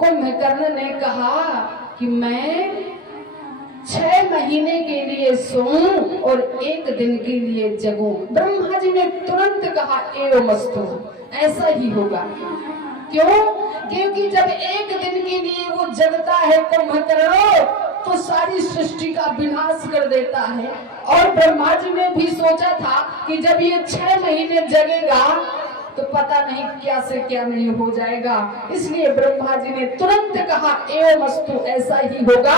कुंभकर्ण ने कहा कि मैं 6 महीने के लिए सोऊं और 1 दिन के लिए जगूं। ब्रह्मा जी ने तुरंत कहा एवमस्तु, ऐसा ही होगा। क्यों? क्योंकि जब 1 दिन के लिए वो जगता है कुंभकर्ण तो सारी सृष्टि का विनाश कर देता है। और ब्रह्मा जी ने भी सोचा था कि जब ये 6 महीने जगेगा तो पता नहीं क्या से क्या नहीं हो जाएगा। इसलिए ब्रह्मा जी ने तुरंत कहा एवमस्तु, ऐसा ही होगा।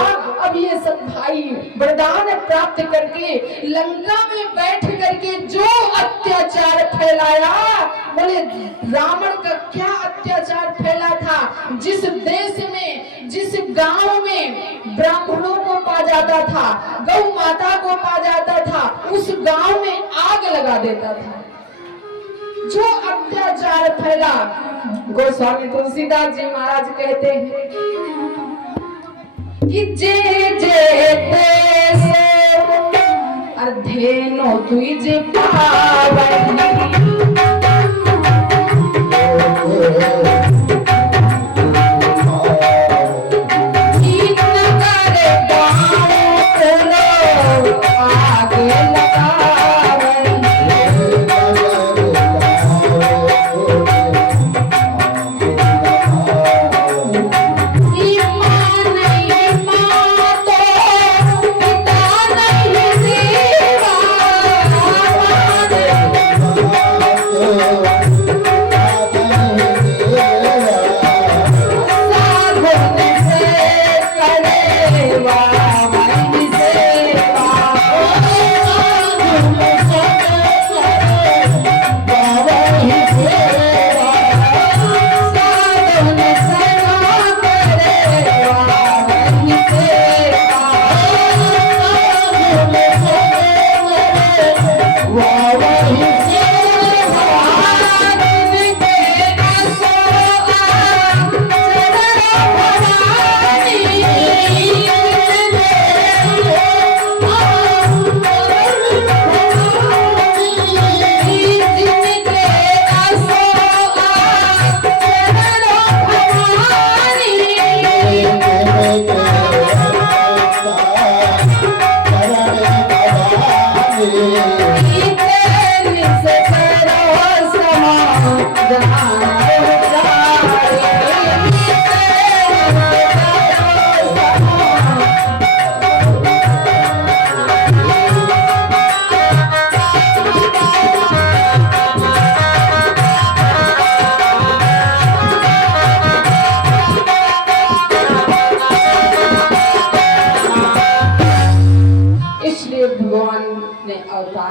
अब ये सब भाई वरदान प्राप्त करके लंका में बैठ करके जो अत्याचार फैलाया, बोले रावण का क्या अत्याचार फैला था। जिस देश में, जिस गांव में ब्राह्मणों को पा जाता था, गौ माता को पा जाता था, उस गांव में आग लगा देता था। जो अत्याचार फैला, गोस्वामी तुलसीदास जी महाराज कहते हैं कि जे जे देश अध्ययनो तुझ पावनी,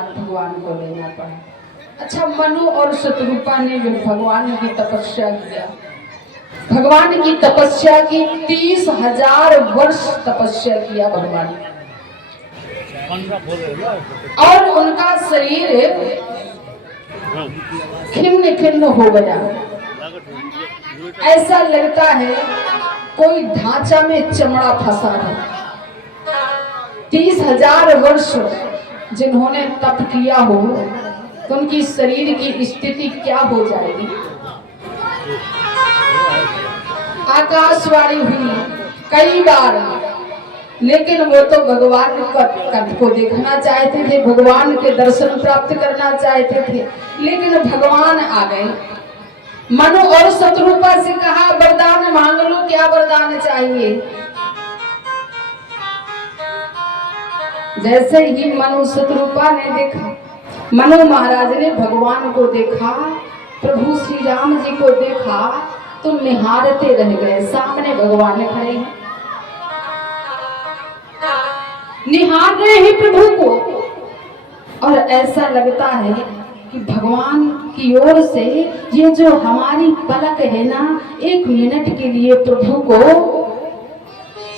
भगवान को लेना पड़ा। अच्छा, मनु और शतरूपा ने जो भगवान की तपस्या किया, भगवान की तपस्या की 30,000 वर्ष तपस्या किया भगवान, और उनका शरीर खिन्न खिन्न हो गया। ऐसा लगता है कोई ढांचा में चमड़ा फंसा है। 30,000 वर्ष जिन्होंने तप किया हो तो उनकी शरीर की स्थिति क्या हो जाएगी। आकाशवाणी हुई कई बार, लेकिन वो तो भगवान को देखना चाहते थे, भगवान के दर्शन प्राप्त करना चाहते थे, लेकिन भगवान आ गए। मनु और शतरूपा से कहा वरदान मांग लो, क्या वरदान चाहिए। जैसे ही मनु शतरूपा ने देखा, मनु महाराज ने भगवान को देखा, प्रभु श्री राम जी को देखा तो निहारते रह गए। सामने भगवान खड़े हैं, निहार रहे हैं प्रभु को, और ऐसा लगता है कि भगवान की ओर से ये जो हमारी पलक है ना, 1 मिनट के लिए प्रभु को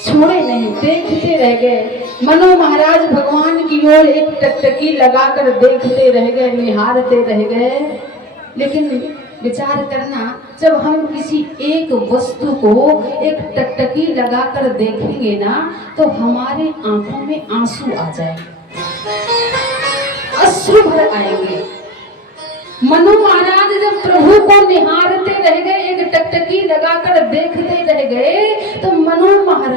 छोड़े नहीं, देखते रह गए। मनु महाराज भगवान की ओर एक टकटकी लगाकर देखते रह गए, निहारते रह गए। लेकिन विचार करना, जब हम किसी एक वस्तु को एक टकटकी लगाकर देखेंगे ना तो हमारे आंखों में आंसू आ जाएंगे, अश्रु भर आएंगे। मनु महाराज जब प्रभु को निहारते रह गए, एक टकटकी लगाकर देखते रह गए तो मनु महाराज